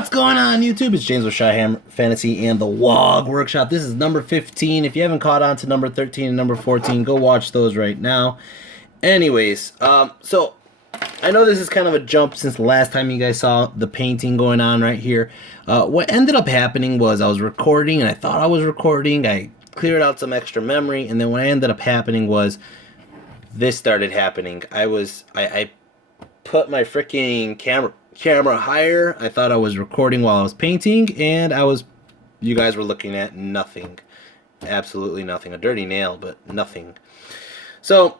What's going on, YouTube? It's James with ChiHammer Fantasy and the Waaaggghh Workshop. This is number 15. If you haven't caught on to number 13 and number 14, go watch those right now. Anyways, so I know this is kind of a jump since the last time you guys saw the painting going on right here. What ended up happening was I was recording, and I thought I was recording. I cleared out some extra memory, and then what ended up happening was this started happening. I put my freaking camera higher. I thought I was recording while I was painting, and you guys were looking at nothing. Absolutely nothing. A dirty nail, but nothing. So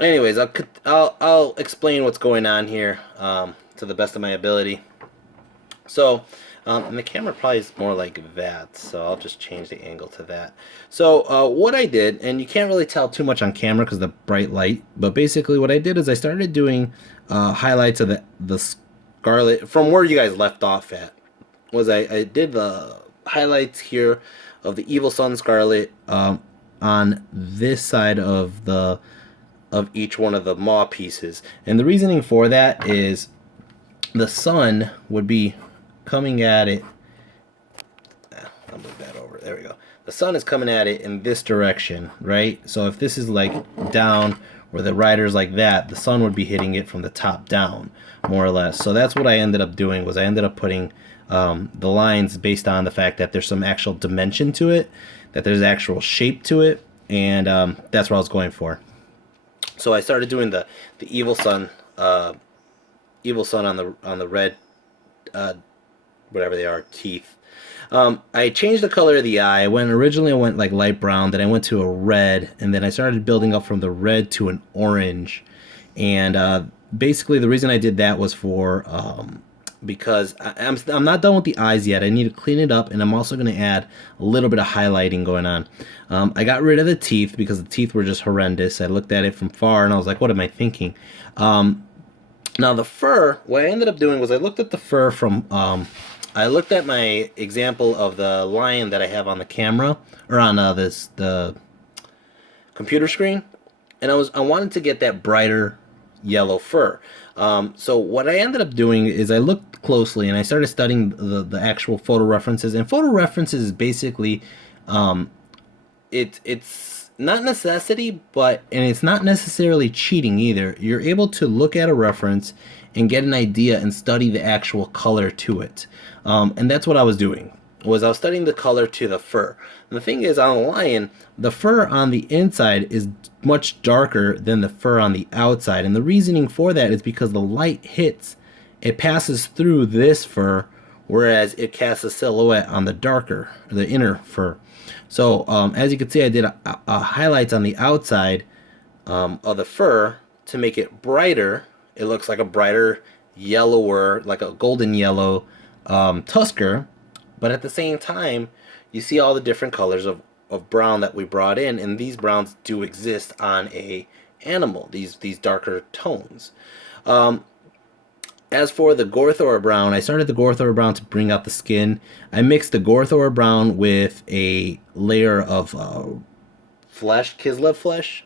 anyways, I'll explain what's going on here to the best of my ability. So and the camera probably is more like that, so I'll just change the angle to that. So what I did, and you can't really tell too much on camera because of the bright light, but basically what I did is I started doing highlights of the scarlet from where you guys left off at. Was I did the highlights here of the Evil Sun Scarlet on this side of each one of the maw pieces, and the reasoning for that is the sun would be coming at it. I'll move that over. There we go. The sun is coming at it in this direction, right? So if this is like down, or the rider's like that, the sun would be hitting it from the top down, more or less. So that's what I ended up doing. Was I ended up putting the lines based on the fact that there's some actual dimension to it, that there's actual shape to it, and that's what I was going for. So I started doing the evil sun on the red, whatever they are, teeth. I changed the color of the eye. Originally I went like light brown, then I went to a red, and then I started building up from the red to an orange. And basically the reason I did that was for because I'm not done with the eyes yet. I need to clean it up, and I'm also going to add a little bit of highlighting going on. I got rid of the teeth because the teeth were just horrendous. I looked at it from far and I was like, what am I thinking? Now the fur, what I ended up doing was I looked at the fur from I looked at my example of the lion that I have on the camera, or on the computer screen, and I wanted to get that brighter yellow fur. So what I ended up doing is I looked closely and I started studying the actual photo references. And photo references is basically it's not necessity, and it's not necessarily cheating either. You're able to look at a reference and get an idea and study the actual color to it. And that's what I was doing. I was studying the color to the fur. And the thing is, on a lion, the fur on the inside is much darker than the fur on the outside. And the reasoning for that is because the light hits, it passes through this fur, whereas it casts a silhouette on the inner fur. So as you can see, I did a highlights on the outside of the fur to make it brighter. It looks like a brighter, yellower, like a golden yellow tusker, but at the same time, you see all the different colors of brown that we brought in, and these browns do exist on a animal, these darker tones. As for the Gorthor brown, I started the Gorthor brown to bring out the skin. I mixed the Gorthor brown with a layer of Kislev flesh.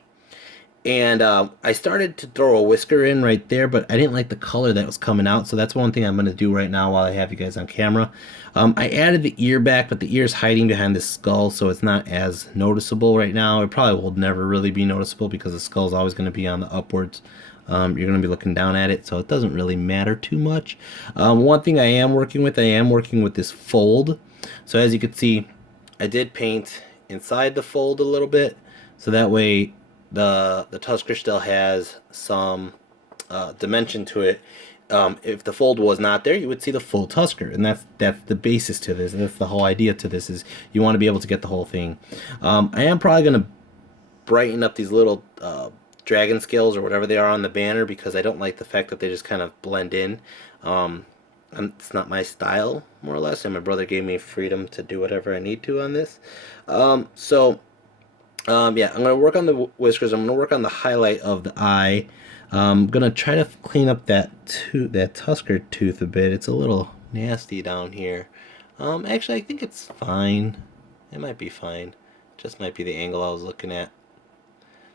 And I started to throw a whisker in right there, but I didn't like the color that was coming out, so that's one thing I'm going to do right now while I have you guys on camera. I added the ear back, but the ear is hiding behind the skull, so it's not as noticeable right now. It probably will never really be noticeable because the skull is always going to be on the upwards. You're going to be looking down at it, so it doesn't really matter too much. One thing I am working with this fold. So as you can see, I did paint inside the fold a little bit, so that way the tusker still has some dimension to it. If the fold was not there, you would see the full tusker, and that's the basis to this. That's the whole idea to this, is you want to be able to get the whole thing. I am probably going to brighten up these little dragon scales or whatever they are on the banner, because I don't like the fact that they just kind of blend in. It's not my style, more or less, and my brother gave me freedom to do whatever I need to on this. Yeah, I'm going to work on the whiskers. I'm going to work on the highlight of the eye. I'm going to try to clean up that tusker tooth a bit. It's a little nasty down here. Actually, I think it's fine. It might be fine. Just might be the angle I was looking at.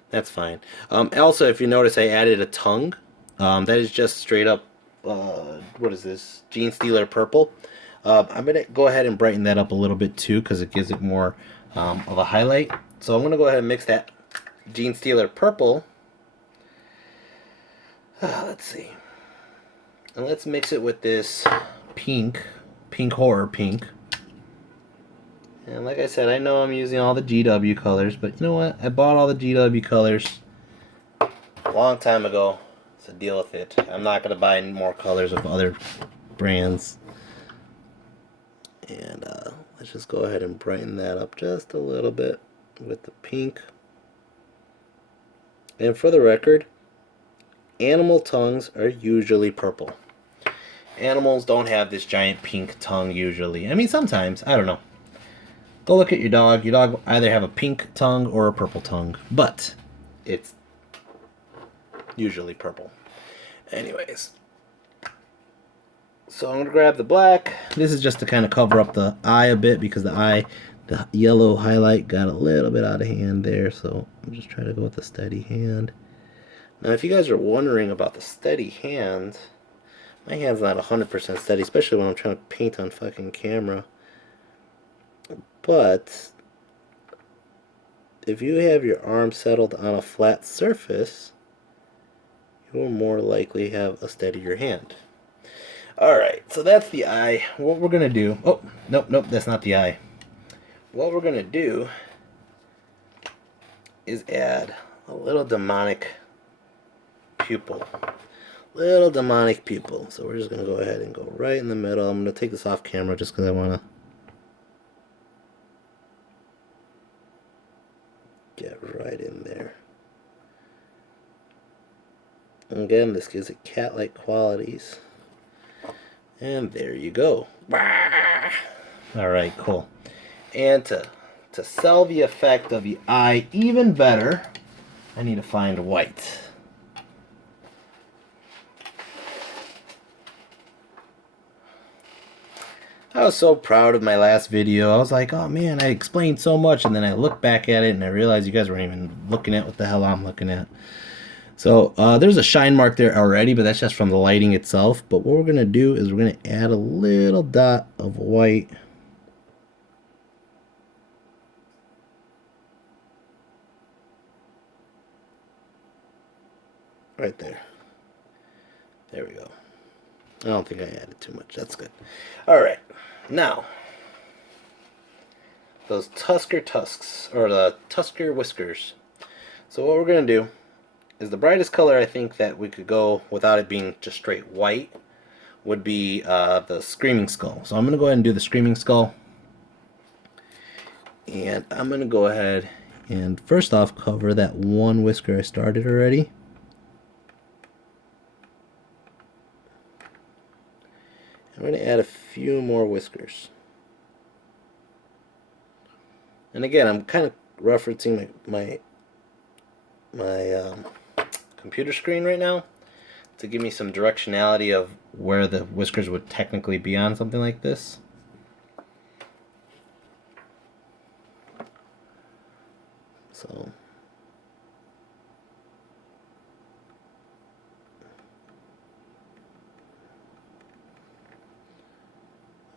That's fine. Also, if you notice, I added a tongue. That is just straight up, what is this? Gene Stealer Purple. I'm going to go ahead and brighten that up a little bit too, because it gives it more of a highlight. So I'm going to go ahead and mix that Gene Stealer purple. Let's see. And let's mix it with this pink horror pink. And like I said, I know I'm using all the GW colors, but you know what? I bought all the GW colors a long time ago, so deal with it. I'm not going to buy any more colors of other brands. And let's just go ahead and brighten that up just a little bit with the pink. And for the record, animal tongues are usually purple. Animals don't have this giant pink tongue usually. I mean, sometimes. I don't know. Go look at your dog. Your dog will either have a pink tongue or a purple tongue. But it's usually purple. Anyways. So I'm going to grab the black. This is just to kind of cover up the eye a bit, because the yellow highlight got a little bit out of hand there. So I'm just trying to go with a steady hand. Now if you guys are wondering about the steady hand, my hand's not 100% steady, especially when I'm trying to paint on fucking camera. But if you have your arm settled on a flat surface, you will more likely have a steadier hand. Alright, so that's the eye. What we're going to do... Oh, nope, that's not the eye. What we're going to do is add a little demonic pupil. Little demonic pupil. So we're just going to go ahead and go right in the middle. I'm going to take this off camera just because I want to get right in there. And again, this gives it cat-like qualities. And there you go. Alright, cool. And to sell the effect of the eye even better, I need to find white. I was so proud of my last video. I was like, oh man, I explained so much, and then I looked back at it and I realized you guys weren't even looking at what the hell I'm looking at. So there's a shine mark there already, but that's just from the lighting itself. But what we're going to do is we're going to add a little dot of white. Right there. There we go. I don't think I added too much. That's good. Alright. Now, those Tusker tusks, or the Tusker whiskers. So what we're going to do is the brightest color I think that we could go without it being just straight white would be the Screaming Skull. So I'm going to go ahead and do the Screaming Skull. And I'm going to go ahead and first off cover that one whisker I started already. I'm going to add a few more whiskers. And again, I'm kind of referencing my computer screen right now to give me some directionality of where the whiskers would technically be on something like this. So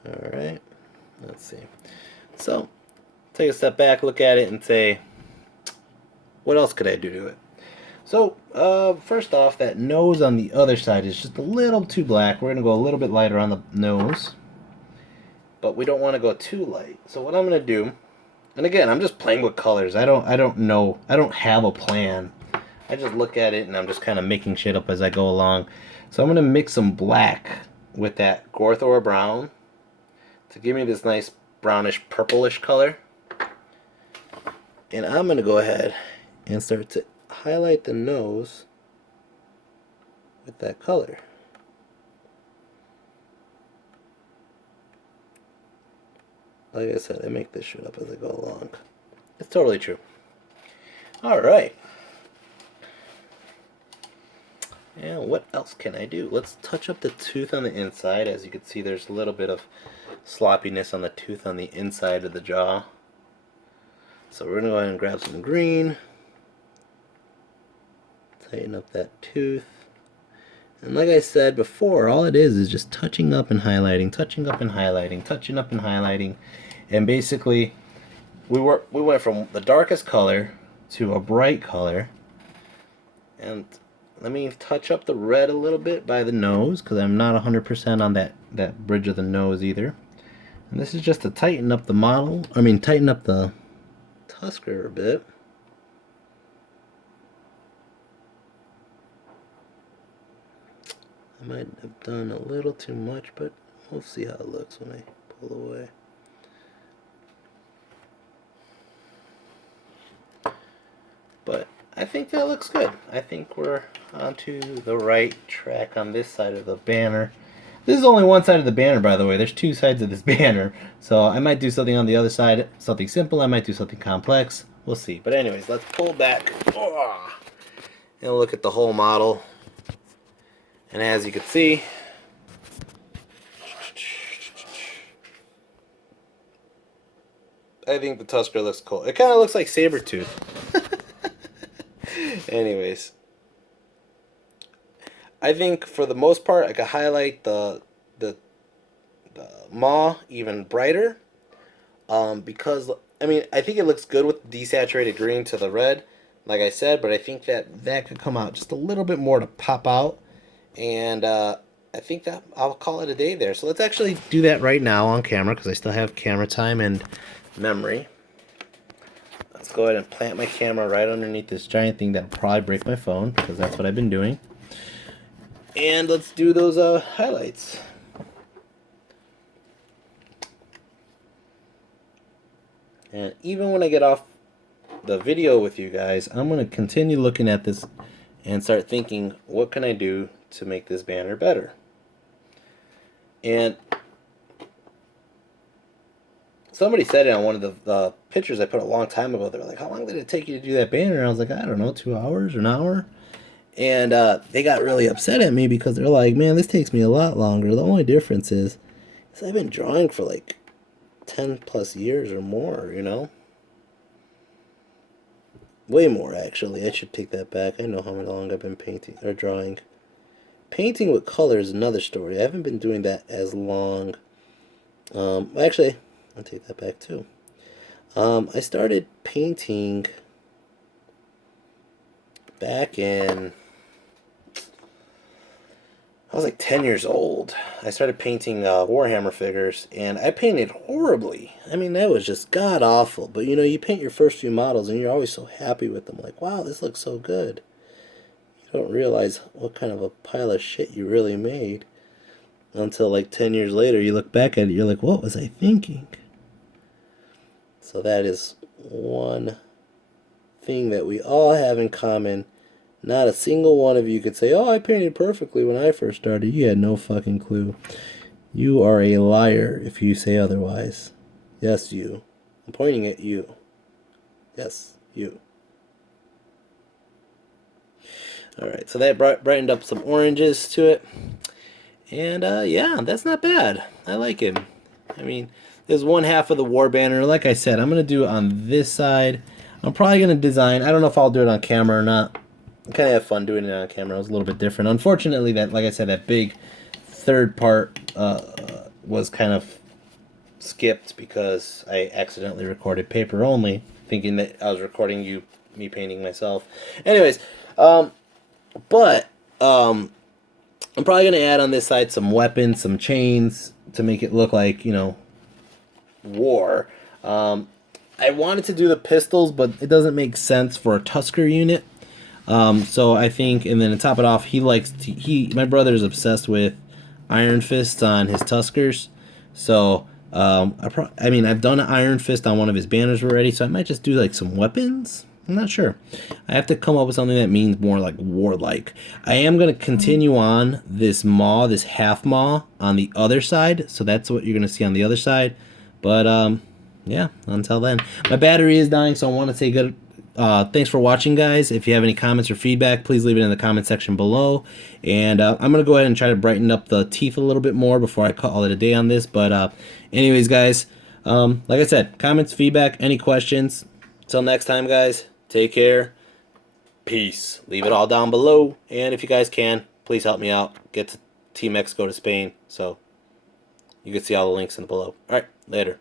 alright, let's see. So take a step back, look at it, and say, what else could I do to it? So, first off, that nose on the other side is just a little too black. We're going to go a little bit lighter on the nose. But we don't want to go too light. So what I'm going to do, and again, I'm just playing with colors. I don't know. I don't have a plan. I just look at it and I'm just kind of making shit up as I go along. So I'm going to mix some black with that Gorthor brown to give me this nice brownish purplish color. And I'm going to go ahead and start to highlight the nose with that color. Like I said, I make this shit up as I go along. It's totally true. Alright. And what else can I do? Let's touch up the tooth on the inside. As you can see, there's a little bit of sloppiness on the tooth on the inside of the jaw. So we're going to go ahead and grab some green. Tighten up that tooth. And like I said before, all it is just touching up and highlighting, touching up and highlighting, touching up and highlighting. And basically, we went from the darkest color to a bright color. And let me touch up the red a little bit by the nose, because I'm not 100% on that bridge of the nose either. And this is just to tighten up the model, tighten up the Tusker a bit. I might have done a little too much, but we'll see how it looks when I pull away. But I think that looks good. I think we're onto the right track on this side of the banner. This is only one side of the banner, by the way. There's two sides of this banner. So I might do something on the other side, something simple. I might do something complex. We'll see. But anyways, let's pull back and look at the whole model. And as you can see, I think the Tusker looks cool. It kind of looks like Sabretooth. Anyways, I think for the most part I could highlight the maw even brighter, because I think it looks good with desaturated green to the red, like I said, but I think that could come out just a little bit more to pop out, and I think that I'll call it a day there. So let's actually do that right now on camera, because I still have camera time and memory. Let's go ahead and plant my camera right underneath this giant thing that'll probably break my phone, because that's what I've been doing. And let's do those highlights. And even when I get off the video with you guys, I'm going to continue looking at this and start thinking, what can I do to make this banner better? And somebody said it on one of the pictures I put a long time ago. They were like, how long did it take you to do that banner? And I was like, I don't know, 2 hours or an hour? And they got really upset at me, because they're like, man, this takes me a lot longer. The only difference is I've been drawing for like 10 plus years or more, you know? Way more, actually. I should take that back. I know how long I've been painting or drawing. Painting with color is another story. I haven't been doing that as long. Actually, I'll take that back too. I started painting back in, I was like 10 years old. I started painting Warhammer figures, and I painted horribly. That was just god-awful. But, you paint your first few models, and you're always so happy with them. Like, wow, this looks so good. You don't realize what kind of a pile of shit you really made until, like, 10 years later, you look back at it, you're like, what was I thinking? So that is one thing that we all have in common. Not a single one of you could say, oh, I painted perfectly when I first started. You had no fucking clue. You are a liar if you say otherwise. Yes, you. I'm pointing at you. Yes, you. Alright, so that brightened up some oranges to it. And, yeah, that's not bad. I like it. There's one half of the war banner. Like I said, I'm going to do it on this side. I'm probably going to design, I don't know if I'll do it on camera or not. I kind of have fun doing it on camera. It was a little bit different. Unfortunately, like I said, that big third part was kind of skipped because I accidentally recorded paper only, thinking that I was recording me painting myself. Anyways, I'm probably going to add on this side some weapons, some chains to make it look like, war. I wanted to do the pistols, but it doesn't make sense for a Tusker unit. So I think, and then to top it off, my brother is obsessed with Iron Fists on his Tuskers. So, I've done an Iron Fist on one of his banners already, so I might just do like some weapons. I'm not sure. I have to come up with something that means more like warlike. I am going to continue on this maw, this half maw on the other side. So that's what you're going to see on the other side. But, yeah, until then. My battery is dying, so I want to say thanks for watching, guys. If you have any comments or feedback, please leave it in the comment section below. And I'm going to go ahead and try to brighten up the teeth a little bit more before I call it a day on this. But anyways, guys, like I said, comments, feedback, any questions. Till next time, guys, take care. Peace. Leave it all down below. And if you guys can, please help me out. Get to Team X, go to Spain. So you can see all the links in below. All right, later.